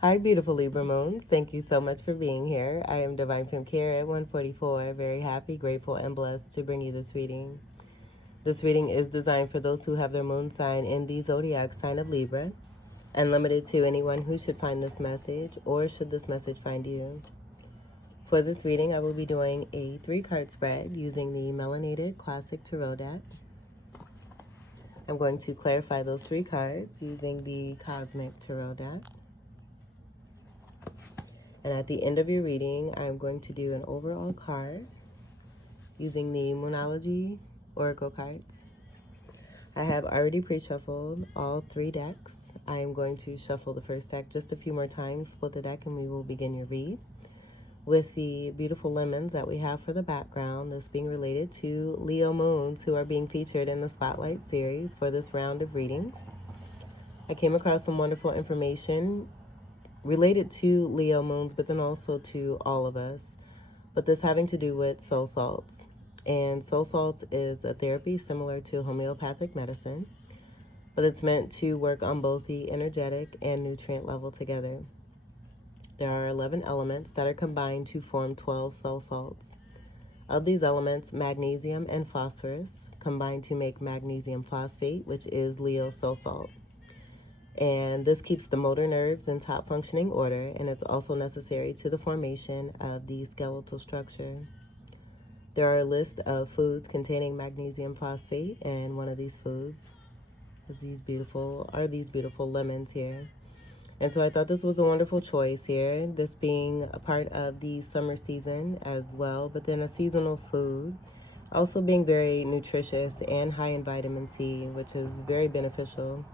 Hi, beautiful Libra moons. Thank you so much for being here. I am Divine Femme Kara at 144. Very happy, grateful, and blessed to bring you this reading. This reading is designed for those who have their moon sign in the zodiac sign of Libra, and limited to anyone who should find this message or should this message find you. For this reading, I will be doing a 3-card spread using the Melanated Classic Tarot deck. I'm going to clarify those 3 cards using the Cosmic Tarot deck. And at the end of your reading, I'm going to do an overall card using the Moonology Oracle cards. I have already pre-shuffled all 3 decks. I am going to shuffle the first deck just a few more times, split the deck, and we will begin your read. With the beautiful lemons that we have for the background, this being related to Leo moons who are being featured in the Spotlight series for this round of readings. I came across some wonderful information related to Leo moons, but then also to all of us. But this having to do with soul salts. And soul salts is a therapy similar to homeopathic medicine, but it's meant to work on both the energetic and nutrient level together. There are 11 elements that are combined to form 12 soul salts. Of these elements, magnesium and phosphorus combine to make magnesium phosphate, which is Leo soul salt. And this keeps the motor nerves in top functioning order, and it's also necessary to the formation of the skeletal structure. There are a list of foods containing magnesium phosphate, and one of these foods is these beautiful lemons here. And so I thought this was a wonderful choice here, this being a part of the summer season as well, but then a seasonal food, also being very nutritious and high in vitamin C, which is very beneficial.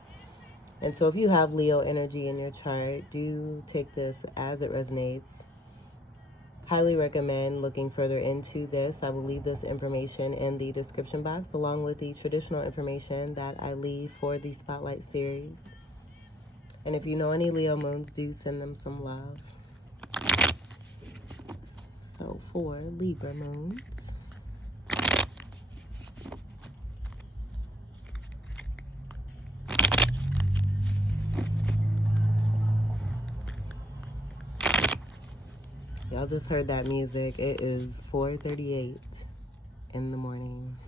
And so if you have Leo energy in your chart, do take this as it resonates. Highly recommend looking further into this. I will leave this information in the description box along with the traditional information that I leave for the Spotlight series. And if you know any Leo moons, do send them some love. So for Libra moons, y'all just heard that music. It is 4:38 in the morning.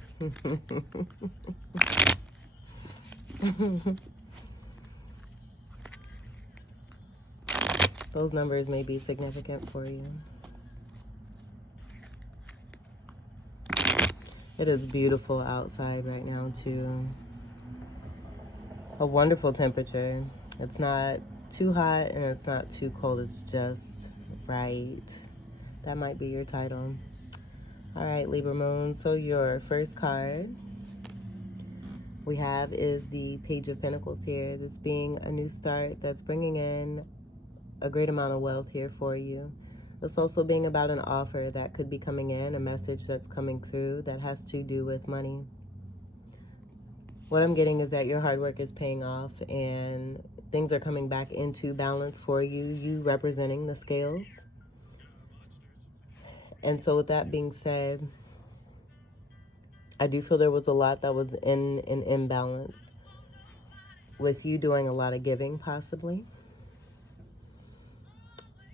Those numbers may be significant for you. It is beautiful outside right now too. A wonderful temperature. It's not too hot and it's not too cold. It's just right. That might be your title. All right, Libra moon. So your first card we have is the Page of Pentacles here. This being a new start that's bringing in a great amount of wealth here for you. It's also being about an offer that could be coming in, a message that's coming through that has to do with money. What I'm getting is that your hard work is paying off and things are coming back into balance for you, you representing the scales. And so with that being said, I do feel there was a lot that was in an imbalance with you doing a lot of giving possibly.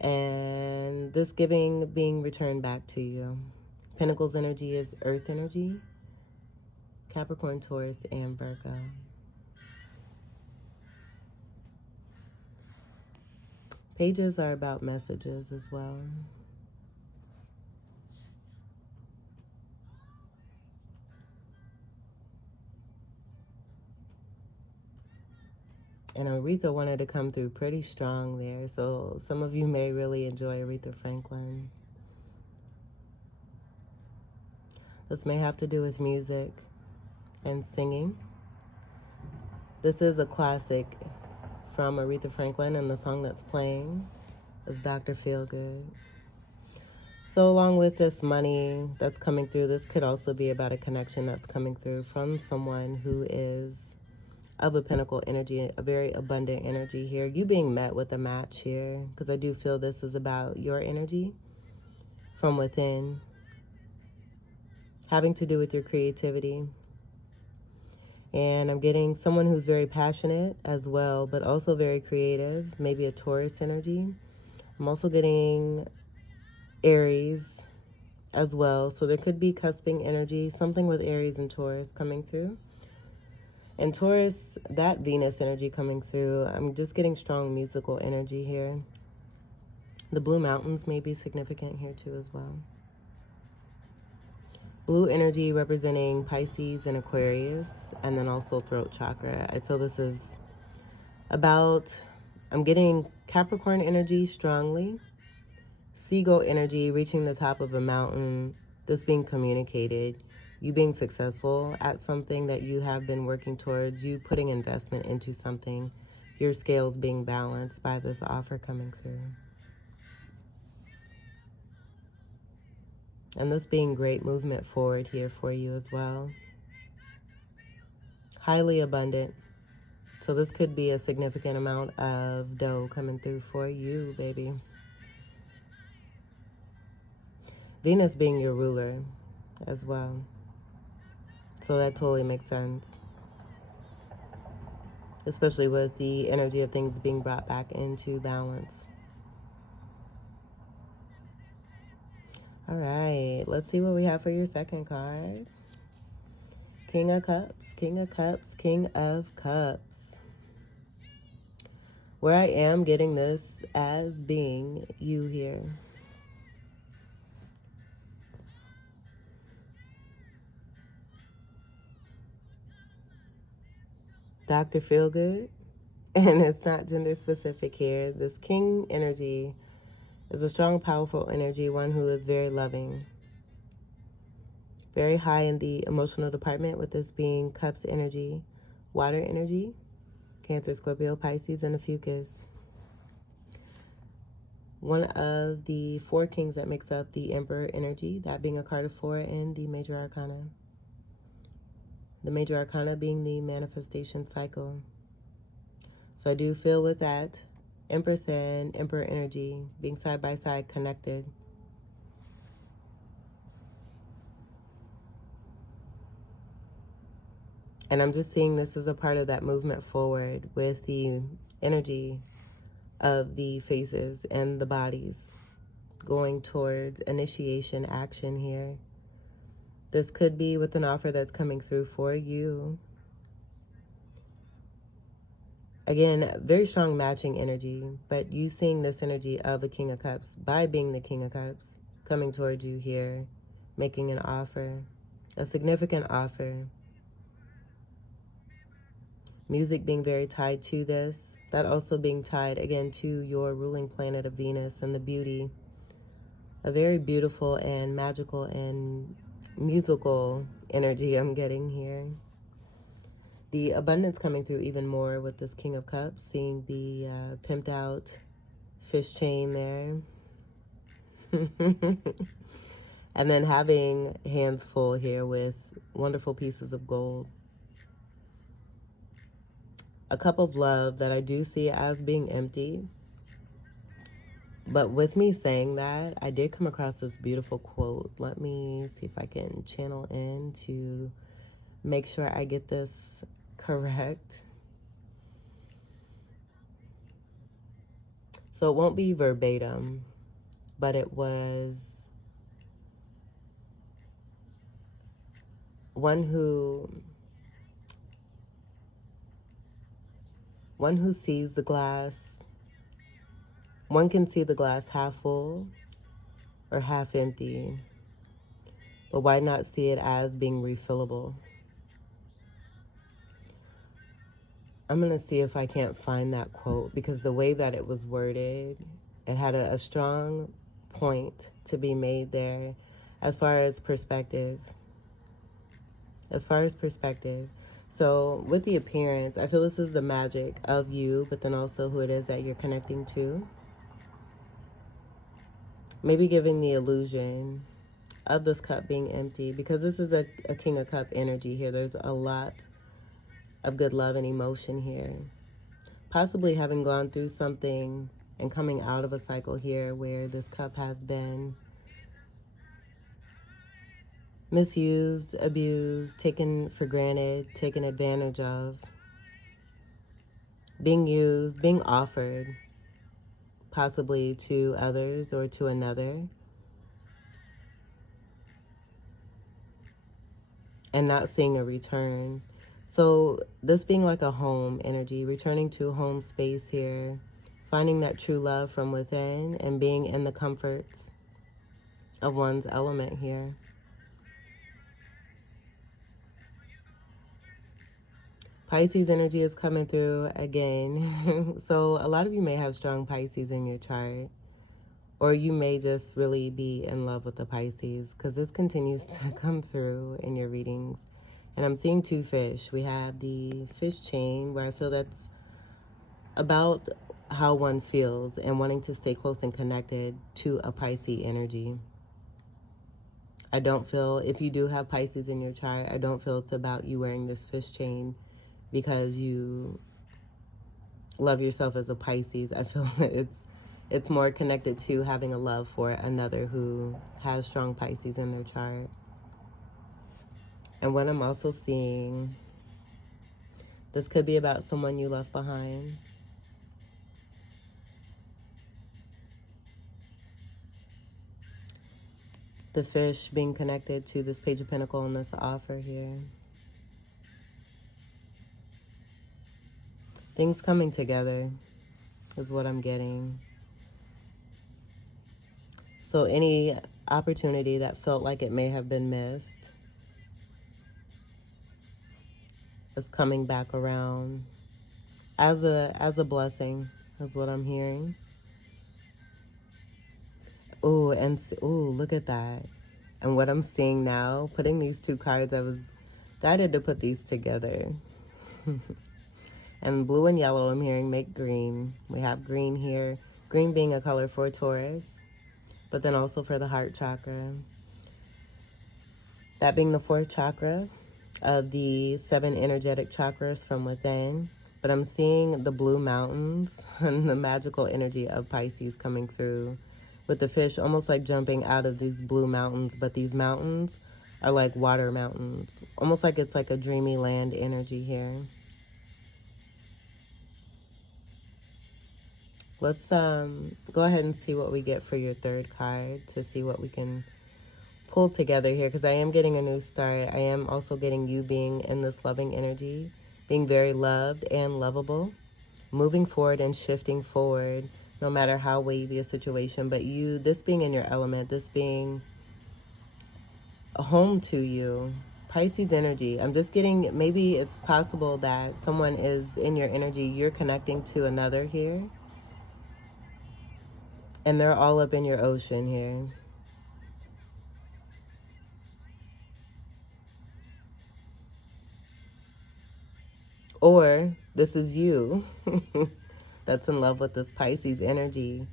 And this giving being returned back to you. Pentacles energy is earth energy, Capricorn, Taurus, and Virgo. Pages are about messages as well. And Aretha wanted to come through pretty strong there, so some of you may really enjoy Aretha Franklin. This may have to do with music and singing. This is a classic from Aretha Franklin, and the song that's playing is Dr. Feelgood. So along with this money that's coming through, this could also be about a connection that's coming through from someone who is of a pentacle energy, a very abundant energy here. You being met with a match here, because I do feel this is about your energy from within, having to do with your creativity. And I'm getting someone who's very passionate as well, but also very creative, maybe a Taurus energy. I'm also getting Aries as well. So there could be cusping energy, something with Aries and Taurus coming through. And Taurus, that Venus energy coming through. I'm just getting strong musical energy here. The Blue Mountains may be significant here too as well. Blue energy representing Pisces and Aquarius, and then also throat chakra. I feel this is about, I'm getting Capricorn energy strongly, Seagull energy reaching the top of a mountain, this being communicated, you being successful at something that you have been working towards, you putting investment into something, your scales being balanced by this offer coming through. And this being great movement forward here for you as well. Highly abundant. So this could be a significant amount of dough coming through for you, baby. Venus being your ruler as well. So that totally makes sense. Especially with the energy of things being brought back into balance. All right, let's see what we have for your second card. King of Cups, King of Cups, King of Cups. Where I am getting this as being you here. Dr. Feelgood. And it's not gender specific here. This King energy is a strong, powerful energy, one who is very loving. Very high in the emotional department, with this being Cups energy, water energy, Cancer, Scorpio, Pisces, and a Fucus. One of the 4 kings that makes up the Emperor energy, that being a card of 4 in the Major Arcana. The Major Arcana being the manifestation cycle. So I do feel with that, Empress and Emperor energy being side by side connected. And I'm just seeing this as a part of that movement forward with the energy of the faces and the bodies going towards initiation action here. This could be with an offer that's coming through for you. Again, very strong matching energy, but you seeing this energy of a King of Cups by being the King of Cups coming towards you here, making an offer, a significant offer. Music being very tied to this, that also being tied again to your ruling planet of Venus and the beauty. A very beautiful and magical and musical energy I'm getting here. The abundance coming through even more with this King of Cups, seeing the pimped out fish chain there. And then having hands full here with wonderful pieces of gold. A cup of love that I do see as being empty. But with me saying that, I did come across this beautiful quote. Let me see if I can channel in to make sure I get this correct. So it won't be verbatim, but it was one who sees the glass. One can see the glass half full or half empty, but why not see it as being refillable? I'm going to see if I can't find that quote, because the way that it was worded, it had a strong point to be made there as far as perspective. So with the appearance, I feel this is the magic of you, but then also who it is that you're connecting to. Maybe giving the illusion of this cup being empty, because this is a King of Cup energy here. There's a lot of good love and emotion here. Possibly having gone through something and coming out of a cycle here where this cup has been misused, abused, taken for granted, taken advantage of, being used, being offered, possibly to others or to another, and not seeing a return. So this being like a home energy, returning to home space here, finding that true love from within and being in the comforts of one's element here. Pisces energy is coming through again. So a lot of you may have strong Pisces in your chart, or you may just really be in love with the Pisces, because this continues to come through in your readings. And I'm seeing two fish. We have the fish chain, where I feel that's about how one feels and wanting to stay close and connected to a Pisces energy. I don't feel, if you do have Pisces in your chart, I don't feel it's about you wearing this fish chain because you love yourself as a Pisces. I feel that it's more connected to having a love for another who has strong Pisces in their chart. And what I'm also seeing, this could be about someone you left behind. The fish being connected to this Page of Pentacles and this offer here. Things coming together is what I'm getting. So any opportunity that felt like it may have been missed is coming back around as a blessing, is what I'm hearing. Ooh, and ooh, look at that. And what I'm seeing now, putting these two cards, I was guided to put these together. And blue and yellow, I'm hearing make green. We have green here. Green being a color for Taurus, but then also for the heart chakra. That being the fourth chakra of the 7 energetic chakras from within. But I'm seeing the blue mountains and the magical energy of Pisces coming through with the fish almost like jumping out of these blue mountains. But these mountains are like water mountains, almost like it's like a dreamy land energy here. Let's go ahead and see what we get for your third card to see what we can pull together here, because I am getting a new start. I am also getting you being in this loving energy, being very loved and lovable, moving forward and shifting forward, no matter how wavy a situation. But you, this being in your element, this being a home to you, Pisces energy. I'm just getting, maybe it's possible that someone is in your energy, you're connecting to another here, and they're all up in your ocean here. Or this is you that's in love with this Pisces energy,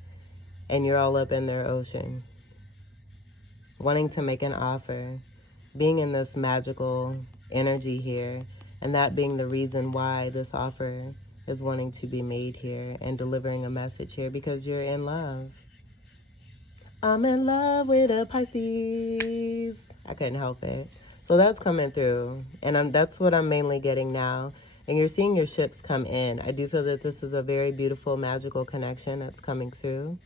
and you're all up in their ocean, wanting to make an offer, being in this magical energy here, and that being the reason why this offer is wanting to be made here and delivering a message here, because you're in love. I'm in love with a Pisces. I couldn't help it. So that's coming through, and that's what I'm mainly getting now. And you're seeing your ships come in. I do feel that this is a very beautiful, magical connection that's coming through.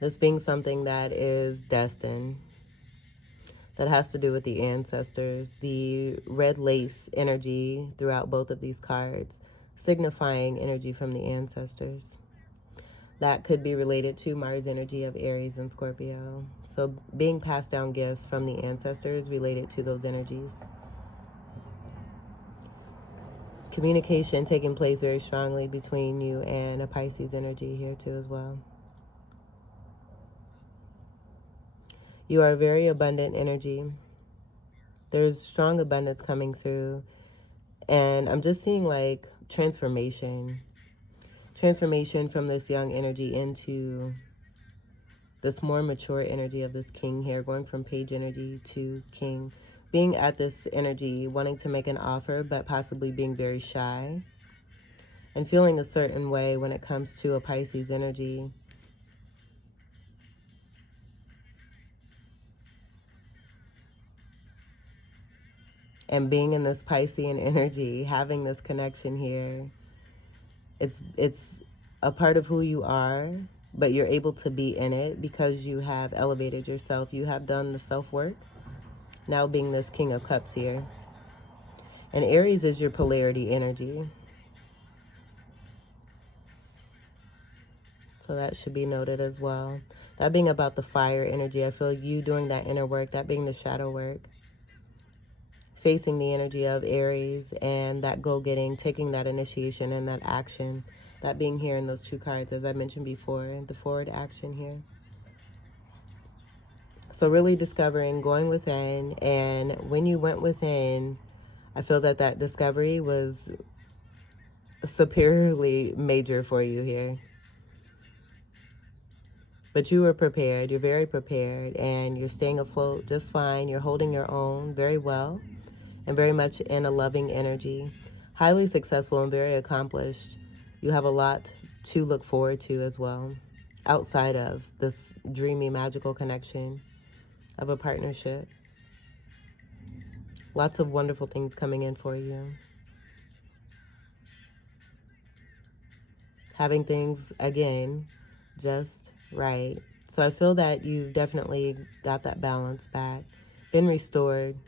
This being something that is destined, that has to do with the ancestors. The red lace energy throughout both of these cards, signifying energy from the ancestors. That could be related to Mars energy of Aries and Scorpio. So being passed down gifts from the ancestors related to those energies. Communication taking place very strongly between you and a Pisces energy here too as well. You are very abundant energy. There's strong abundance coming through. And I'm just seeing like transformation. Transformation from this young energy into this more mature energy of this king here, going from page energy to king. Being at this energy, wanting to make an offer, but possibly being very shy. And feeling a certain way when it comes to a Pisces energy. And being in this Piscean energy, having this connection here, it's a part of who you are, but you're able to be in it because you have elevated yourself. You have done the self-work. Now being this King of Cups here. And Aries is your polarity energy. So that should be noted as well. That being about the fire energy, I feel you doing that inner work, that being the shadow work. Facing the energy of Aries and that go-getting, taking that initiation and that action. That being here in those two cards, as I mentioned before, the forward action here. So really discovering, going within, and when you went within, I feel that that discovery was superiorly major for you here. But you were prepared, you're very prepared, and you're staying afloat just fine. You're holding your own very well, and very much in a loving energy. Highly successful and very accomplished. You have a lot to look forward to as well, outside of this dreamy, magical connection of a partnership. Lots of wonderful things coming in for you. Having things, again, just right. So I feel that you've definitely got that balance back, been restored,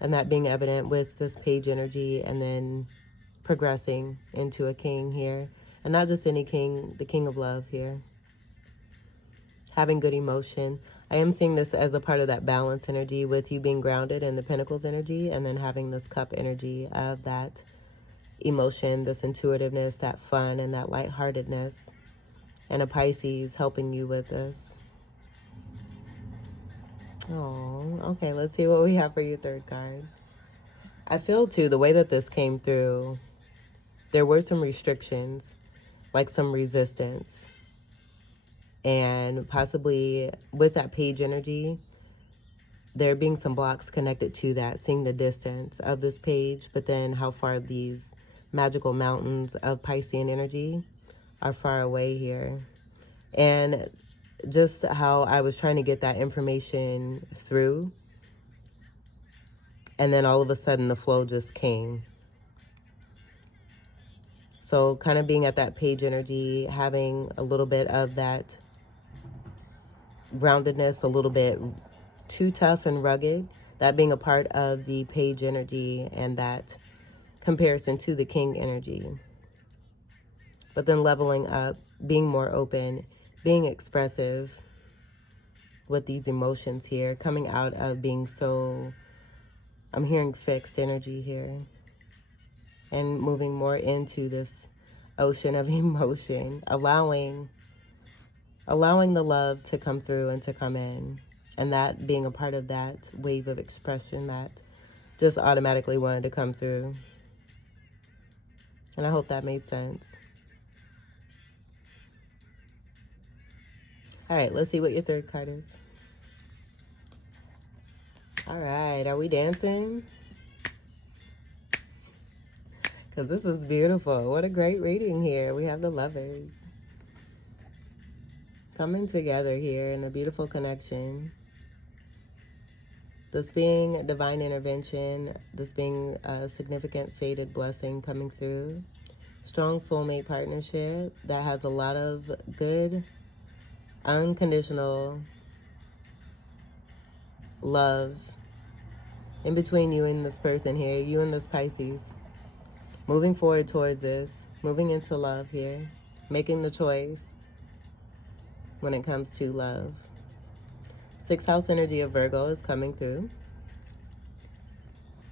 and that being evident with this page energy, and then progressing into a king here. And not just any king, the king of love here. Having good emotion. I am seeing this as a part of that balance energy with you being grounded in the Pentacles energy, and then having this cup energy of that emotion, this intuitiveness, that fun, and that lightheartedness. And a Pisces helping you with this. Oh, okay, let's see what we have for your third card. I feel, too, the way that this came through, there were some restrictions, like some resistance. And possibly with that page energy, there being some blocks connected to that, seeing the distance of this page, but then how far these magical mountains of Piscean energy are far away here. And just how I was trying to get that information through, and then all of a sudden the flow just came. So kind of being at that page energy, having a little bit of that groundedness, a little bit too tough and rugged, that being a part of the page energy and that comparison to the king energy. But then leveling up, being more open, being expressive with these emotions here, coming out of being so, I'm hearing fixed energy here, and moving more into this ocean of emotion, allowing the love to come through and to come in, and that being a part of that wave of expression that just automatically wanted to come through. And I hope that made sense. All right, let's see what your third card is. All right, are we dancing? Because this is beautiful. What a great reading here. We have the Lovers coming together here in a beautiful connection. This being divine intervention, this being a significant fated blessing coming through. Strong soulmate partnership that has a lot of good, unconditional love in between you and this person here, you and this Pisces. Moving forward towards this, moving into love here, making the choice when it comes to love. Sixth house energy of Virgo is coming through.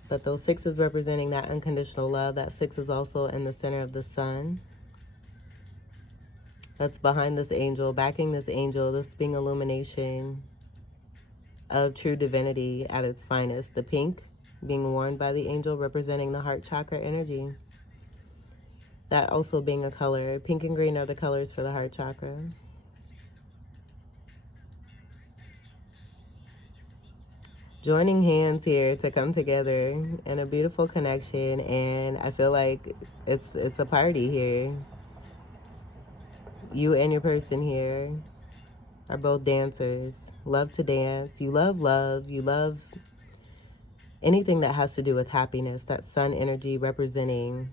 But those sixes representing that unconditional love. That six is also in the center of the sun. That's behind this angel, backing this angel, this being illumination of true divinity at its finest. The pink being worn by the angel, representing the heart chakra energy. That also being a color. Pink and green are the colors for the heart chakra. Joining hands here to come together in a beautiful connection, and I feel like it's a party here. You and your person here are both dancers. Love to dance. You love love. You love anything that has to do with happiness, that sun energy representing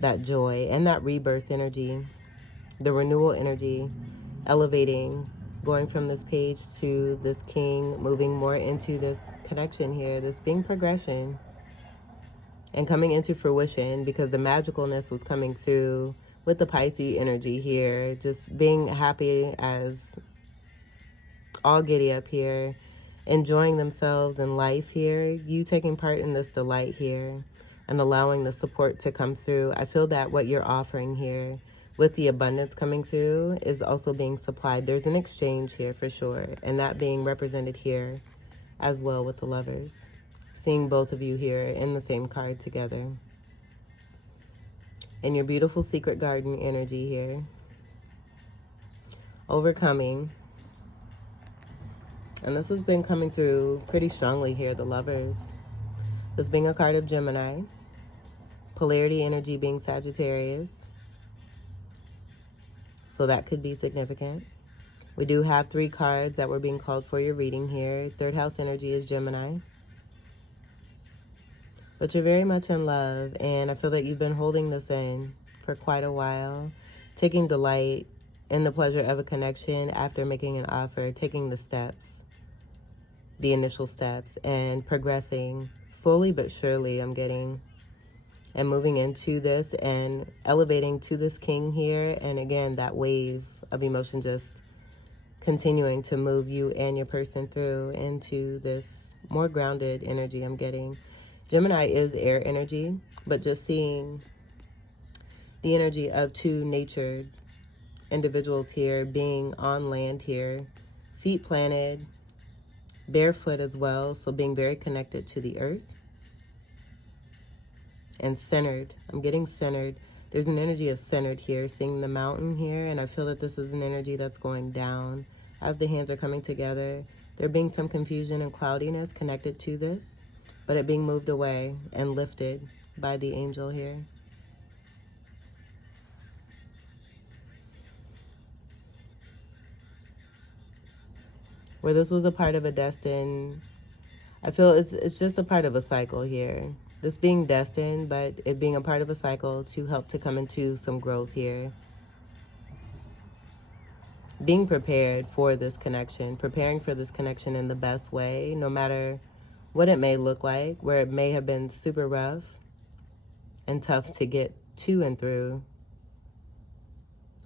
that joy and that rebirth energy, the renewal energy, elevating, going from this page to this king, moving more into this connection here, this being progression and coming into fruition, because the magicalness was coming through with the Pisces energy here, just being happy as all giddy up here, enjoying themselves in life here, you taking part in this delight here and allowing the support to come through. I feel that what you're offering here with the abundance coming through is also being supplied. There's an exchange here for sure, and that being represented here as well with the lovers. Seeing both of you here in the same card together. And your beautiful secret garden energy here. Overcoming. And this has been coming through pretty strongly here, the lovers. This being a card of Gemini. Polarity energy being Sagittarius. So that could be significant. We do have 3 cards that were being called for your reading here. Third house energy is Gemini. But you're very much in love, and I feel that you've been holding this in for quite a while, taking delight in the pleasure of a connection after making an offer, taking the steps, the initial steps, and progressing slowly but surely, I'm getting, and moving into this and elevating to this king here. And again, that wave of emotion just continuing to move you and your person through into this more grounded energy I'm getting. Gemini is air energy, but just seeing the energy of 2 natured individuals here, being on land here, feet planted, barefoot as well, so being very connected to the earth and centered. I'm getting centered. There's an energy of centered here, seeing the mountain here, and I feel that this is an energy that's going down as the hands are coming together. There being some confusion and cloudiness connected to this, but it being moved away and lifted by the angel here. Where this was a part of a destined, I feel it's just a part of a cycle here. This being destined, but it being a part of a cycle to help to come into some growth here. Being prepared for this connection, preparing for this connection in the best way, no matter what it may look like, where it may have been super rough and tough to get to and through,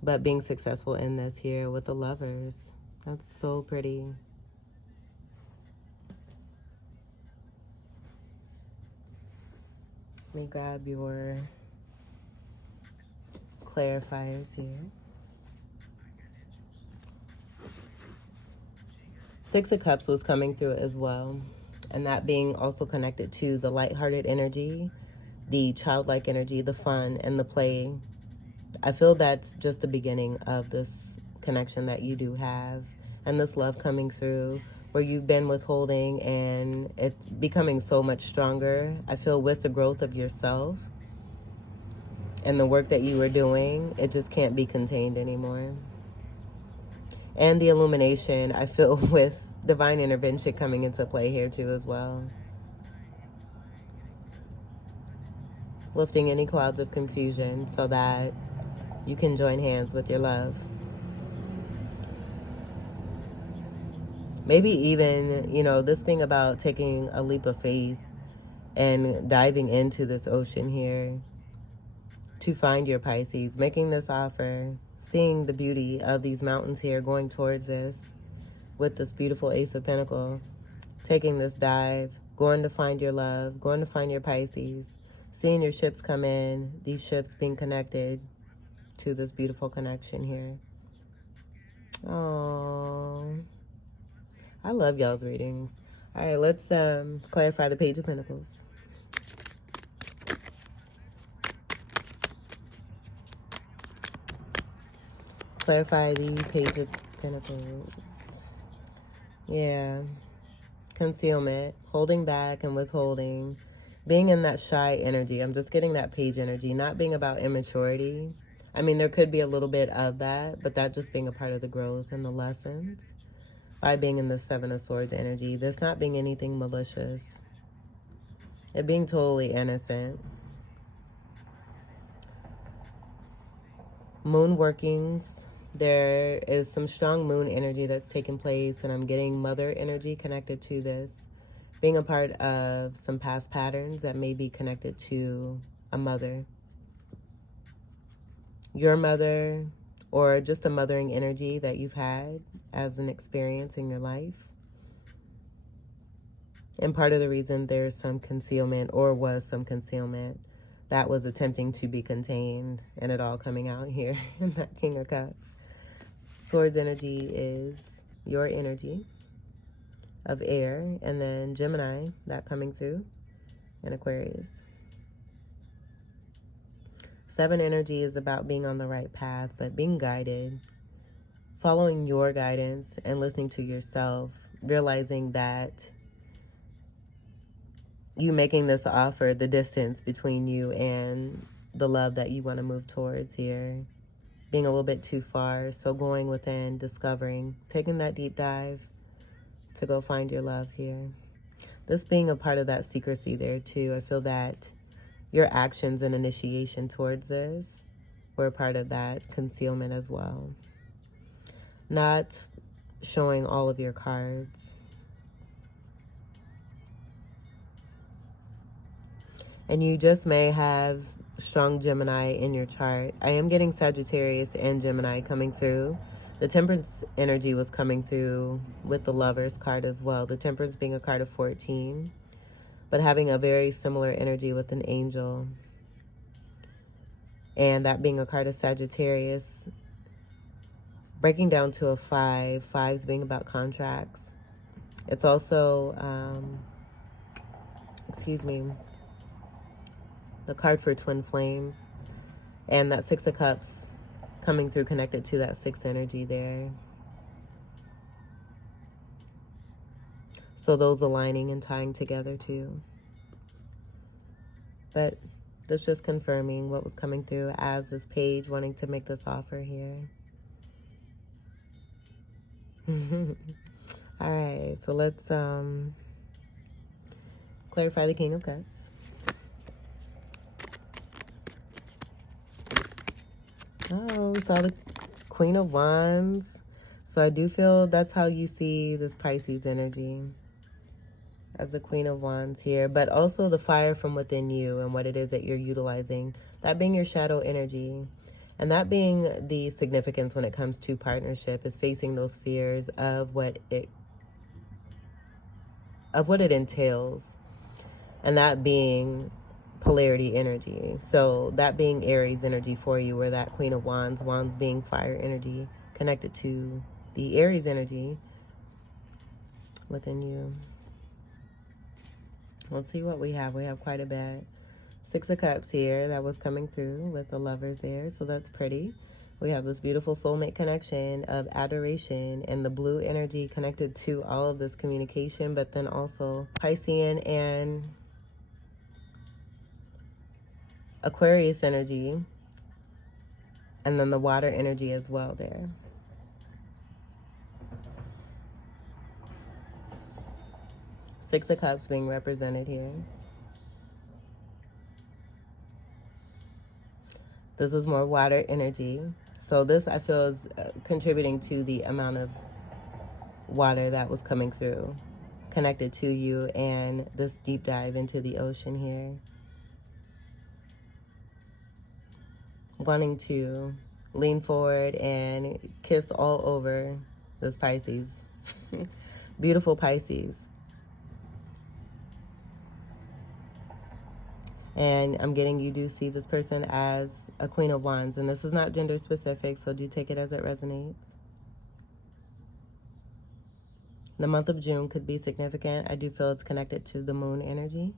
but being successful in this here with the lovers. That's so pretty. Let me grab your clarifiers here. 6 of Cups was coming through as well, and that being also connected to the lighthearted energy, the childlike energy, the fun and the play. I feel that's just the beginning of this connection that you do have, and this love coming through where you've been withholding and it's becoming so much stronger. I feel with the growth of yourself and the work that you were doing, it just can't be contained anymore. And the illumination, I feel, with divine intervention coming into play here too as well. Lifting any clouds of confusion so that you can join hands with your love. Maybe even, you know, this being about taking a leap of faith and diving into this ocean here to find your Pisces, making this offer, seeing the beauty of these mountains here, going towards this with this beautiful Ace of Pentacles, taking this dive, going to find your love, going to find your Pisces, seeing your ships come in, these ships being connected to this beautiful connection here. Oh, I love y'all's readings. All right, let's clarify the Page of Pentacles. Clarify the Page of Pentacles. Yeah. Concealment, holding back and withholding, being in that shy energy. I'm just getting that page energy, not being about immaturity. I mean, there could be a little bit of that, but that just being a part of the growth and the lessons. by being in the Seven of Swords energy. This not being anything malicious. It being totally innocent. Moon workings. There is some strong moon energy that's taking place, and I'm getting mother energy connected to this. Being a part of some past patterns that may be connected to a mother. Your mother, or just a mothering energy that you've had as an experience in your life. And part of the reason there's some concealment, or was some concealment, that was attempting to be contained, and it all coming out here in that King of Cups. Swords energy is your energy of air, and then Gemini, that coming through, and Aquarius. Seven energy is about being on the right path, but being guided, following your guidance and listening to yourself, realizing that you making this offer, the distance between you and the love that you want to move towards here, being a little bit too far. So going within, discovering, taking that deep dive to go find your love here. This being a part of that secrecy there too. I feel that your actions and initiation towards this were a part of that concealment as well. Not showing all of your cards. And you just may have strong Gemini in your chart. I am getting Sagittarius and Gemini coming through. The Temperance energy was coming through with the Lovers card as well. The Temperance being a card of 14, but having a very similar energy with an angel. And that being a card of Sagittarius, breaking down to a 5. 5s being about contracts. It's also, the card for twin flames, and that 6 of Cups coming through connected to that 6 energy there. So those aligning and tying together too. But that's just confirming what was coming through as this page wanting to make this offer here. All right, so let's clarify the King of Cups. Oh, we saw the Queen of Wands. So I do feel that's how you see this Pisces energy, as the Queen of Wands here, but also the fire from within you and what it is that you're utilizing. That being your shadow energy, and that being the significance when it comes to partnership, is facing those fears of what it entails, and that being polarity energy. So that being Aries energy for you, or that Queen of Wands, Wands being fire energy connected to the Aries energy within you. Let's see what we have. We have quite a bit. 6 of Cups here that was coming through with the Lovers there, so that's pretty. We have this beautiful soulmate connection of adoration, and the blue energy connected to all of this communication, but then also Piscean and Aquarius energy, and then the water energy as well there. Six of Cups being represented here. This is more water energy. So this, I feel, is contributing to the amount of water that was coming through, connected to you, and this deep dive into the ocean here. Wanting to lean forward and kiss all over this Pisces. Beautiful Pisces. And I'm getting, you do see this person as a Queen of Wands. And this is not gender specific, so do take it as it resonates. The month of June could be significant. I do feel it's connected to the moon energy.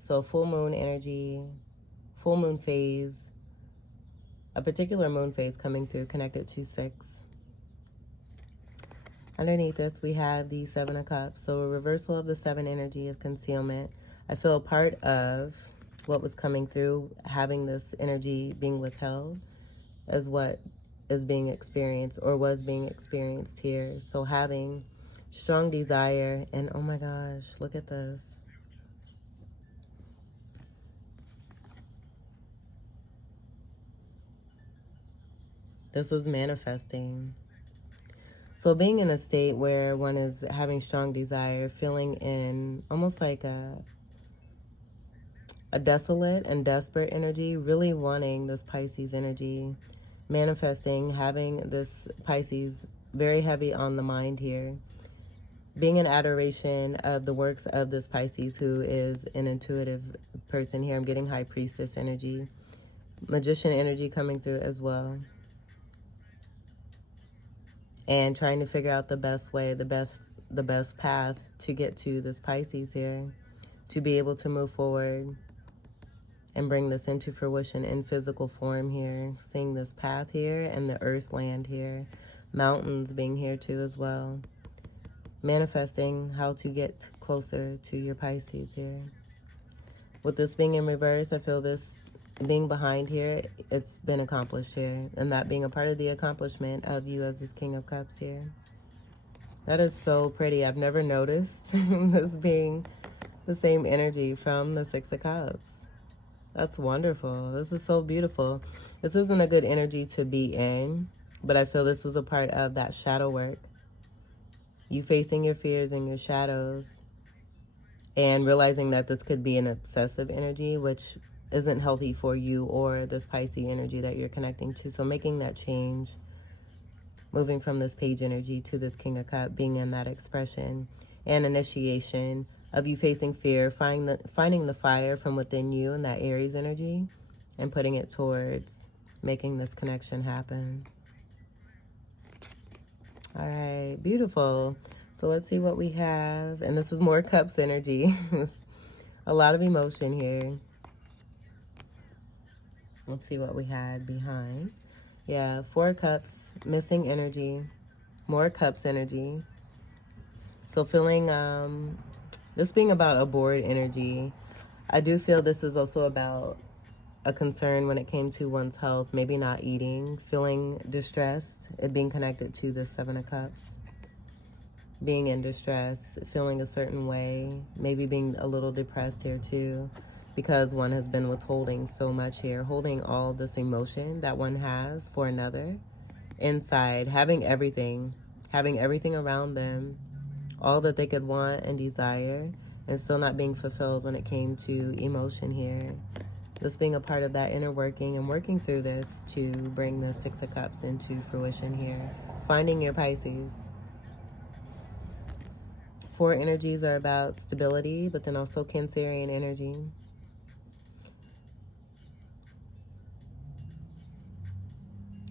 So full moon energy, full moon phase, a particular moon phase coming through connected to 6. Underneath this, we have the 7 of Cups. So a reversal of the 7 energy of concealment. I feel a part of what was coming through, having this energy being withheld, is what is being experienced or was being experienced here. So having strong desire, and oh my gosh, look at this. This is manifesting. So being in a state where one is having strong desire, feeling in almost like a desolate and desperate energy, really wanting this Pisces energy, manifesting, having this Pisces very heavy on the mind here, being in adoration of the works of this Pisces, who is an intuitive person here. I'm getting High Priestess energy, Magician energy coming through as well, and trying to figure out the best way, the best path to get to this Pisces here, to be able to move forward and bring this into fruition in physical form here. Seeing this path here and the earth land here, mountains being here too as well. Manifesting how to get closer to your Pisces here. With this being in reverse, I feel this being behind here, it's been accomplished here. And that being a part of the accomplishment of you as this King of Cups here. That is so pretty. I've never noticed this being the same energy from the Six of Cups. That's wonderful. This is so beautiful. This isn't a good energy to be in, but I feel this was a part of that shadow work. You facing your fears and your shadows and realizing that this could be an obsessive energy, which isn't healthy for you or this Pisces energy that you're connecting to. So making that change, moving from this page energy to this King of Cups, being in that expression and initiation of you facing fear, finding the fire from within you and that Aries energy and putting it towards making this connection happen. All right, beautiful. So let's see what we have. And this is more Cups energy. A lot of emotion here. Let's see what we had behind. Yeah, 4 Cups, missing energy, more Cups energy. So feeling this being about a bored energy. I do feel this is also about a concern when it came to one's health, maybe not eating, feeling distressed, it being connected to the 7 of Cups. Being in distress, feeling a certain way, maybe being a little depressed here too, because one has been withholding so much here, holding all this emotion that one has for another inside, having everything around them, all that they could want and desire, and still not being fulfilled when it came to emotion here. This being a part of that inner working and working through this to bring the 6 of Cups into fruition here. Finding your Pisces. 4 energies are about stability, but then also Cancerian energy.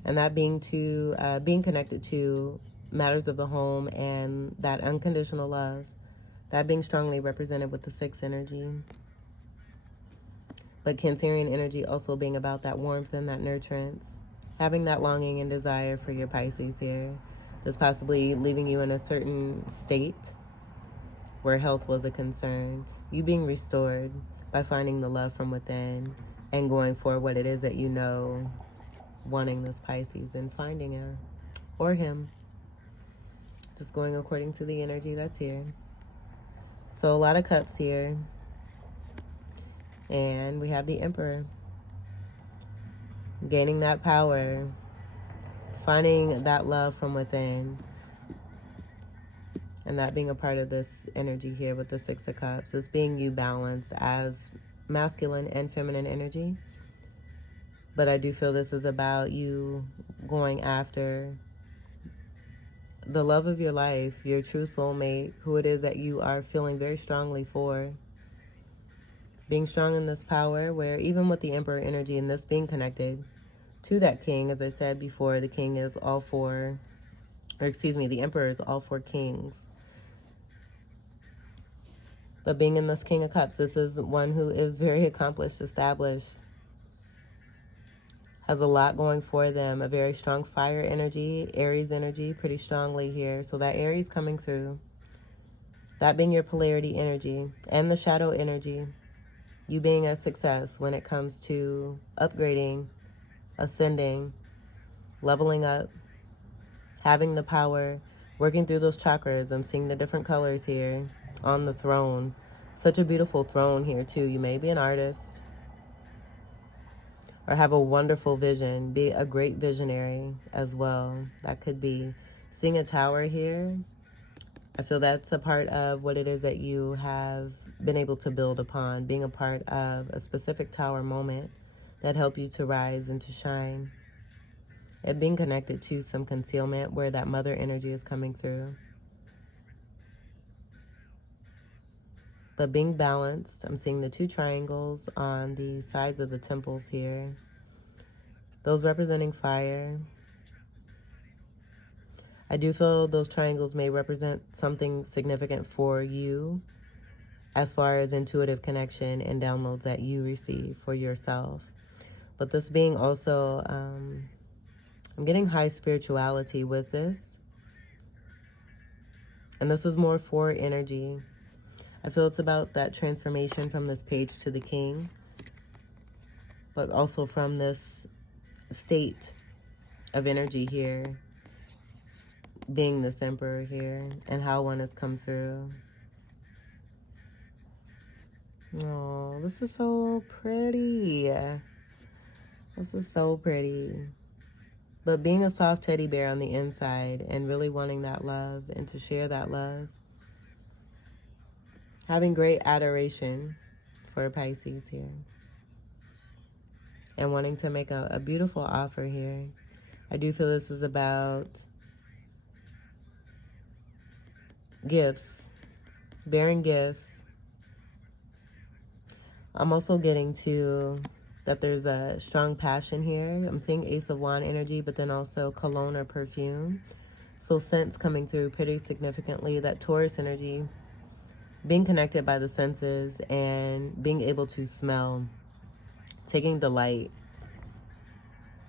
And that being connected to matters of the home and that unconditional love. That being strongly represented with the 6 energy. But Cancerian energy also being about that warmth and that nurturance. Having that longing and desire for your Pisces here. This possibly leaving you in a certain state where health was a concern. You being restored by finding the love from within and going for what it is that you know, wanting this Pisces and finding her or him. Just going according to the energy that's here. So a lot of Cups here. And we have the Emperor. Gaining that power. Finding that love from within. And that being a part of this energy here with the 6 of Cups. This being you balanced as masculine and feminine energy. But I do feel this is about you going after the love of your life, your true soulmate, who it is that you are feeling very strongly for. Being strong in this power where even with the Emperor energy and this being connected to that King, as I said before, the King is all for, the Emperor is all for kings. But being in this King of Cups, this is one who is very accomplished, established, has a lot going for them, a very strong fire energy, Aries energy, pretty strongly here. So that Aries coming through, that being your polarity energy and the shadow energy, you being a success when it comes to upgrading, ascending, leveling up, having the power, working through those chakras. I'm seeing the different colors here on the throne. Such a beautiful throne here too. You may be an artist or have a wonderful vision, be a great visionary as well. That could be seeing a tower here. I feel that's a part of what it is that you have been able to build upon, being a part of a specific tower moment that helped you to rise and to shine. And being connected to some concealment where that mother energy is coming through. But being balanced, I'm seeing the 2 triangles on the sides of the temples here. Those representing fire. I do feel those triangles may represent something significant for you as far as intuitive connection and downloads that you receive for yourself. But this being also, I'm getting high spirituality with this. And this is more for energy. I feel it's about that transformation from this page to the king, but also from this state of energy here, being this emperor here, and how one has come through. Oh, this is so pretty. This is so pretty. But being a soft teddy bear on the inside and really wanting that love and to share that love. Having great adoration for Pisces here. And wanting to make a beautiful offer here. I do feel this is about gifts, bearing gifts. I'm also getting to that there's a strong passion here. I'm seeing Ace of Wand energy, but then also cologne or perfume. So scents coming through pretty significantly. That Taurus energy, being connected by the senses and being able to smell, taking delight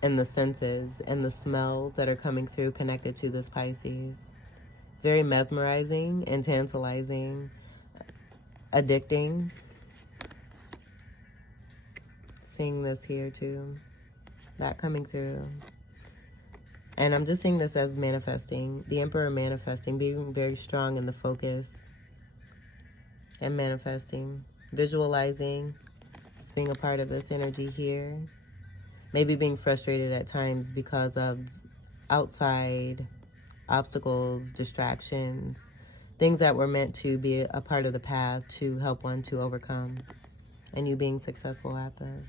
in the senses and the smells that are coming through connected to this Pisces. Very mesmerizing and tantalizing, addicting. Seeing this here too, that coming through. And I'm just seeing this as manifesting, the Emperor manifesting, being very strong in the focus and manifesting, visualizing, just being a part of this energy here. Maybe being frustrated at times because of outside obstacles, distractions, things that were meant to be a part of the path to help one to overcome, and you being successful at this.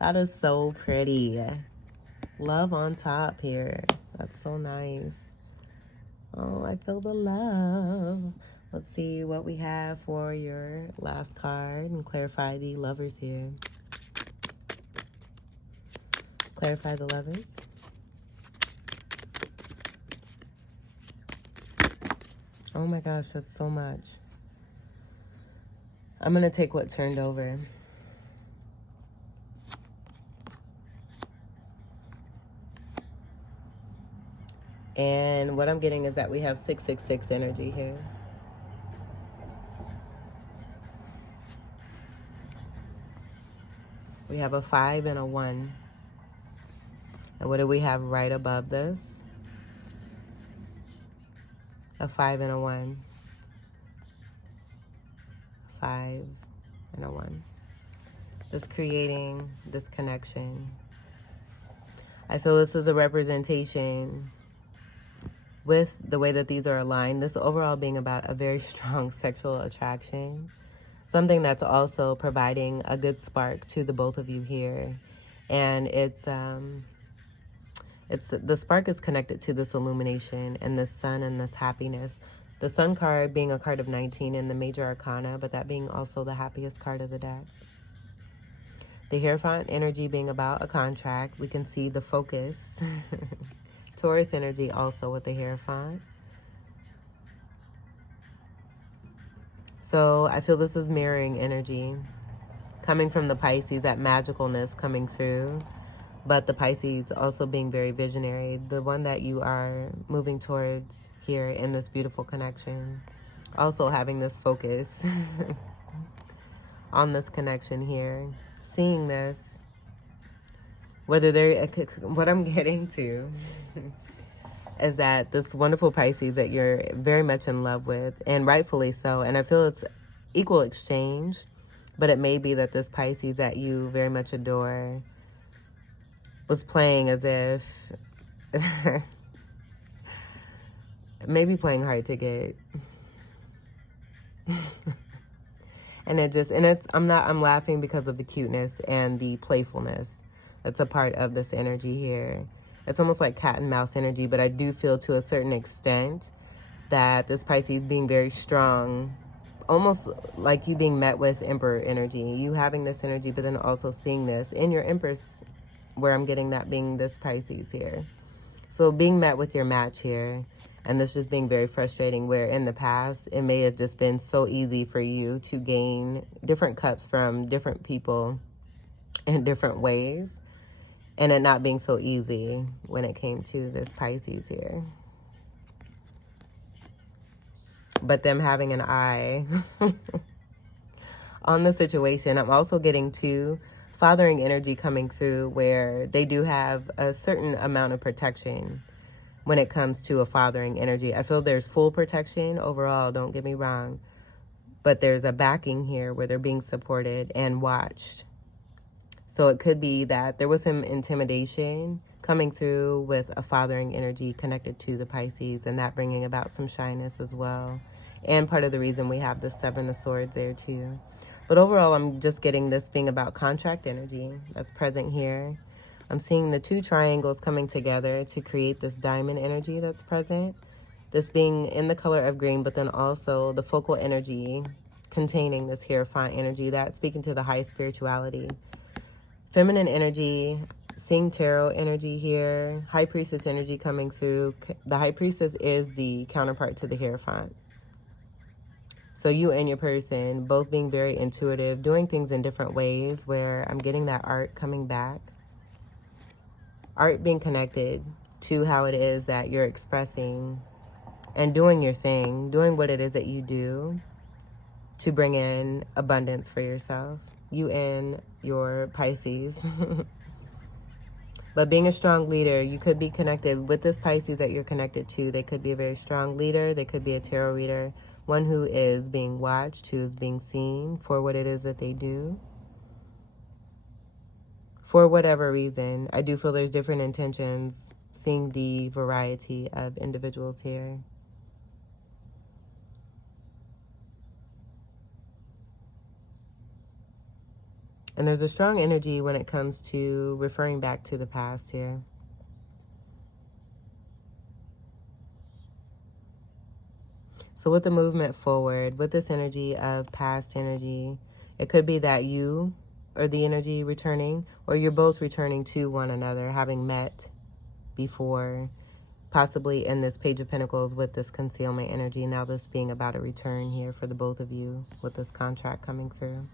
That is so pretty. Love on top here. That's so nice. Oh, I feel the love. Let's see what we have for your last card and clarify the lovers here. Clarify the lovers. Oh my gosh, that's so much. I'm going to take what turned over. And what I'm getting is that we have 666 energy here. We have a 5 and a 1. And what do we have right above this? A 5 and a 1. 5 and a 1. Just creating this connection. I feel this is a representation with the way that these are aligned. This overall being about a very strong sexual attraction. Something that's also providing a good spark to the both of you here. And it's the spark is connected to this illumination and this sun and this happiness. The sun card being a card of 19 in the major arcana, but that being also the happiest card of the deck. The Hierophant energy being about a contract. We can see the focus. Taurus energy also with the Hierophant. So I feel this is mirroring energy coming from the Pisces, that magicalness coming through. But the Pisces also being very visionary, the one that you are moving towards here in this beautiful connection. Also having this focus on this connection here. Seeing this whether they're, what I'm getting to is that this wonderful Pisces that you're very much in love with, and rightfully so, and I feel it's equal exchange, but it may be that this Pisces that you very much adore was playing as if, maybe playing hard to get. And I'm laughing because of the cuteness and the playfulness that's a part of this energy here. It's almost like cat and mouse energy, but I do feel to a certain extent that this Pisces being very strong, almost like you being met with Emperor energy, you having this energy, but then also seeing this in your Empress, where I'm getting that being this Pisces here. So being met with your match here, and this just being very frustrating, where in the past, it may have just been so easy for you to gain different cups from different people in different ways, and it not being so easy when it came to this Pisces here. But them having an eye on the situation. I'm also getting to fathering energy coming through, where they do have a certain amount of protection when it comes to a fathering energy. I feel there's full protection overall, don't get me wrong, but there's a backing here where they're being supported and watched. So it could be that there was some intimidation coming through with a fathering energy connected to the Pisces, and that bringing about some shyness as well. And part of the reason we have the Seven of Swords there too. But overall, I'm just getting this being about contract energy that's present here. I'm seeing the two triangles coming together to create this diamond energy that's present. This being in the color of green, but then also the focal energy containing this Hierophant energy, that's speaking to the high spirituality. Feminine energy, seeing tarot energy here, High Priestess energy coming through. The High Priestess is the counterpart to the Hierophant. So you and your person both being very intuitive, doing things in different ways, where I'm getting that art coming back. Art being connected to how it is that you're expressing and doing your thing, doing what it is that you do to bring in abundance for yourself. You and your Pisces. But being a strong leader, you could be connected with this Pisces that you're connected to. They could be a very strong leader. They could be a tarot reader. One who is being watched, who is being seen for what it is that they do. For whatever reason, I do feel there's different intentions, seeing the variety of individuals here. And there's a strong energy when it comes to referring back to the past here. So with the movement forward, with this energy of past energy, it could be that you are the energy returning, or you're both returning to one another, having met before, possibly in this Page of Pentacles with this concealment energy. Now this being about a return here for the both of you with this contract coming through.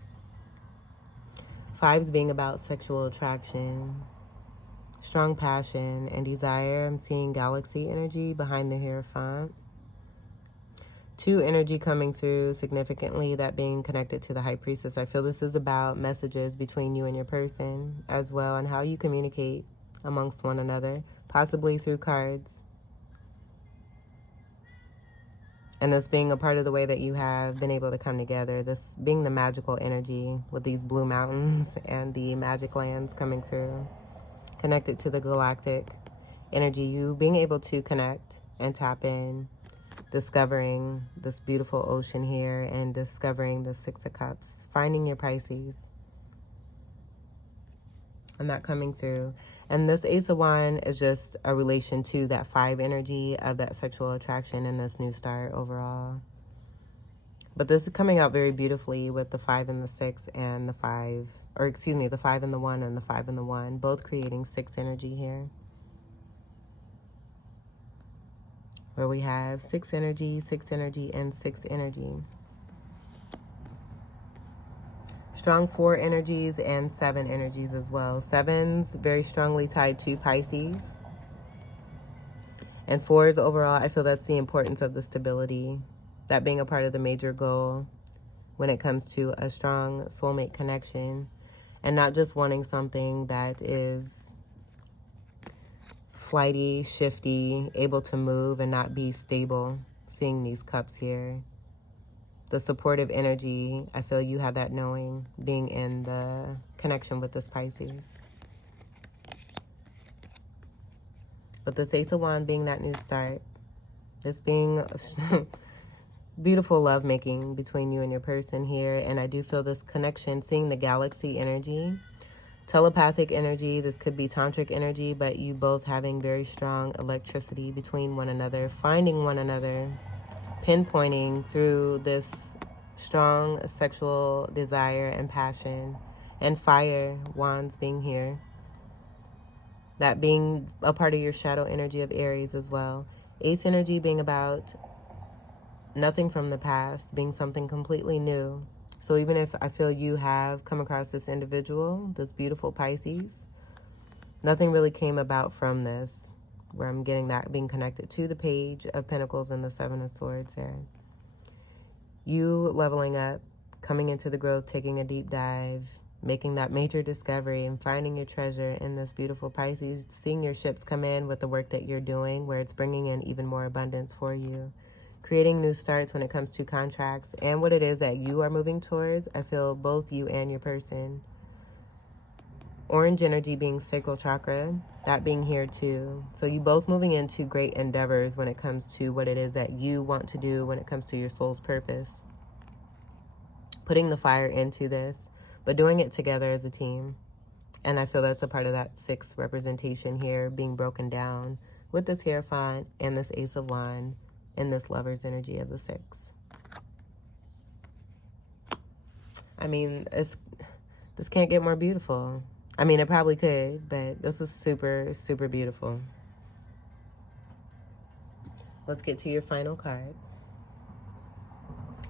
Fives being about sexual attraction, strong passion and desire. I'm seeing galaxy energy behind the Hierophant. Two energy coming through significantly, that being connected to the High Priestess. I feel this is about messages between you and your person as well, and how you communicate amongst one another, possibly through cards. And this being a part of the way that you have been able to come together, this being the magical energy with these blue mountains and the magic lands coming through, connected to the galactic energy, you being able to connect and tap in, discovering this beautiful ocean here and discovering the Six of Cups, finding your Pisces, and that coming through. And this Ace of Wands is just a relation to that five energy of that sexual attraction and this new start overall. But this is coming out very beautifully with the 5 and the 6 and the 5, or excuse me, the 5 and the 1 and the 5 and the 1, both creating 6 energy here. Where we have 6 energy, 6 energy, and 6 energy. Strong 4 energies and 7 energies as well. 7's very strongly tied to Pisces. And 4's overall, I feel that's the importance of the stability. That being a part of the major goal when it comes to a strong soulmate connection. And not just wanting something that is flighty, shifty, able to move and not be stable. Seeing these cups here. The supportive energy, I feel you have that knowing, being in the connection with this Pisces. But this Ace of Wands being that new start. This being beautiful lovemaking between you and your person here. And I do feel this connection, seeing the galaxy energy, telepathic energy. This could be tantric energy, but you both having very strong electricity between one another, finding one another, pinpointing through this strong sexual desire and passion, and fire, wands being here. That being a part of your shadow energy of Aries as well. Ace energy being about nothing from the past, being something completely new. So even if I feel you have come across this individual, this beautiful Pisces, nothing really came about from this, where I'm getting that being connected to the Page of Pentacles and the Seven of Swords there. You leveling up, coming into the growth, taking a deep dive, making that major discovery and finding your treasure in this beautiful Pisces, seeing your ships come in with the work that you're doing, where it's bringing in even more abundance for you. Creating new starts when it comes to contracts and what it is that you are moving towards. I feel both you and your person. Orange energy being sacral chakra, that being here too. So you both moving into great endeavors when it comes to what it is that you want to do, when it comes to your soul's purpose. Putting the fire into this, but doing it together as a team. And I feel that's a part of that 6 representation here being broken down with this Hierophant and this Ace of Wands and this Lover's energy of the 6. I mean, this can't get more beautiful. I mean, it probably could, but this is super, super beautiful. Let's get to your final card.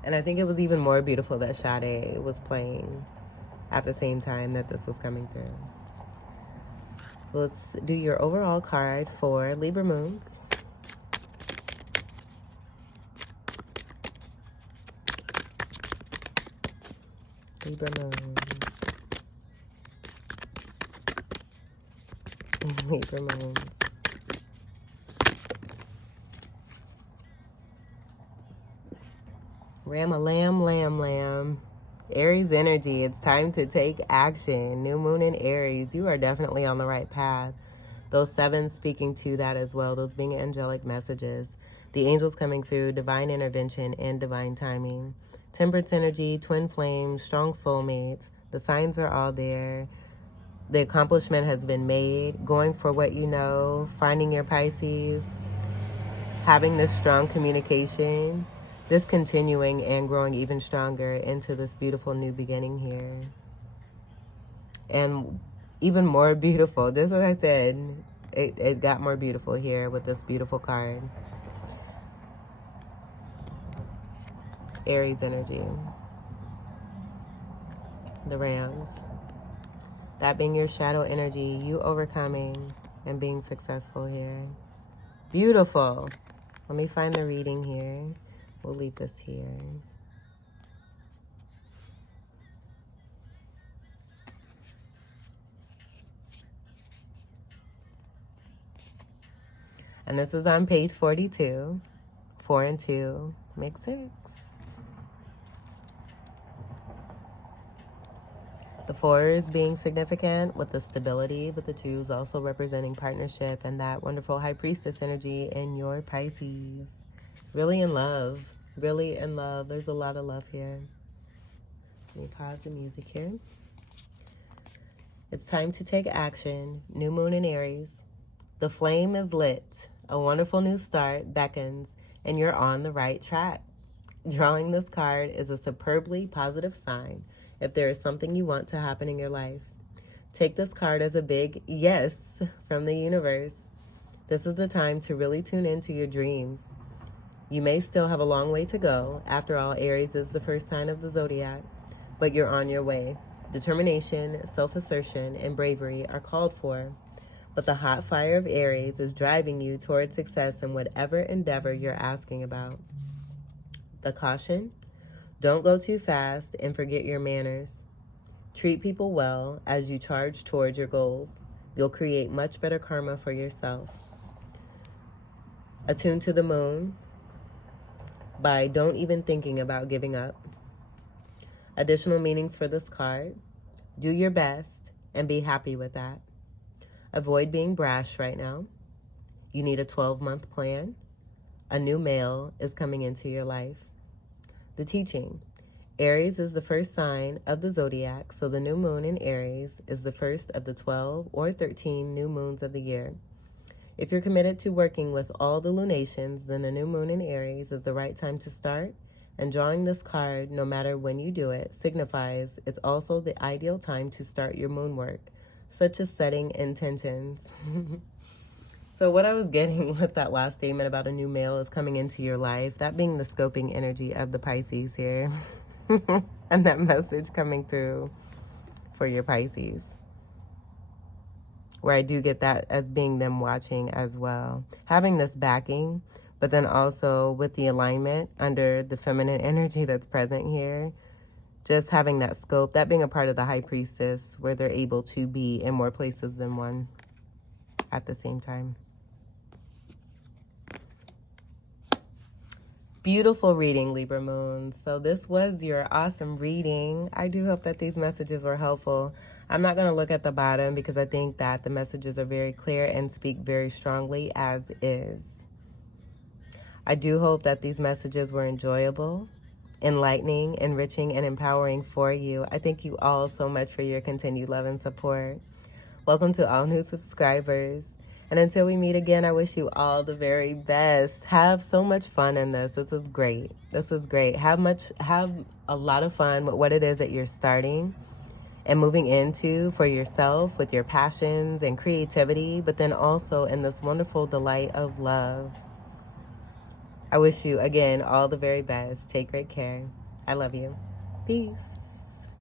And I think it was even more beautiful that Sade was playing at the same time that this was coming through. Let's do your overall card for Libra moons. Libra moons. Libra moons. Ram-a-lam, lamb, lamb. Aries energy, it's time to take action. New moon in Aries, you are definitely on the right path. Those 7s speaking to that as well, those being angelic messages. The angels coming through, divine intervention and divine timing. Temperance energy, twin flames, strong soulmates. The signs are all there. The accomplishment has been made. Going for what you know, finding your Pisces, having this strong communication, this continuing and growing even stronger into this beautiful new beginning here. And even more beautiful, just as I said, it got more beautiful here with this beautiful card. Aries energy. The Rams. That being your shadow energy, you overcoming and being successful here. Beautiful. Let me find the reading here. We'll leave this here. And this is on page 42. 4 and 2 make 6. The 4s being significant with the stability, but the 2s also representing partnership and that wonderful high priestess energy in your Pisces. Really in love. Really in love. There's a lot of love here. Let me pause the music here. It's time to take action. New moon in Aries. The flame is lit. A wonderful new start beckons, and you're on the right track. Drawing this card is a superbly positive sign if there is something you want to happen in your life. Take this card as a big yes from the universe. This is the time to really tune into your dreams. You may still have a long way to go. After all, Aries is the first sign of the zodiac, but you're on your way. Determination, self-assertion, and bravery are called for. But the hot fire of Aries is driving you towards success in whatever endeavor you're asking about. The caution: don't go too fast and forget your manners. Treat people well as you charge towards your goals. You'll create much better karma for yourself. Attune to the moon by don't even thinking about giving up. Additional meanings for this card: do your best and be happy with that. Avoid being brash right now. You need a 12-month plan. A new male is coming into your life. The teaching: Aries is the first sign of the zodiac, so the new moon in Aries is the first of the 12 or 13 new moons of the year. If you're committed to working with all the lunations, then a new moon in Aries is the right time to start. And drawing this card, no matter when you do it, signifies it's also the ideal time to start your moon work, such as setting intentions. So what I was getting with that last statement about a new male is coming into your life, that being the scoping energy of the Pisces here, and that message coming through for your Pisces, where I do get that as being them watching as well. Having this backing, but then also with the alignment under the feminine energy that's present here, just having that scope, that being a part of the high priestess, where they're able to be in more places than one at the same time. Beautiful reading, Libra Moon. So this was your awesome reading. I do hope that these messages were helpful. I'm not going to look at the bottom because I think that the messages are very clear and speak very strongly as is. I do hope that these messages were enjoyable, enlightening, enriching, and empowering for you. I thank you all so much for your continued love and support. Welcome to all new subscribers. And until we meet again, I wish you all the very best. Have so much fun in this. This is great. This is great. Have a lot of fun with what it is that you're starting and moving into for yourself with your passions and creativity, but then also in this wonderful delight of love. I wish you, again, all the very best. Take great care. I love you. Peace.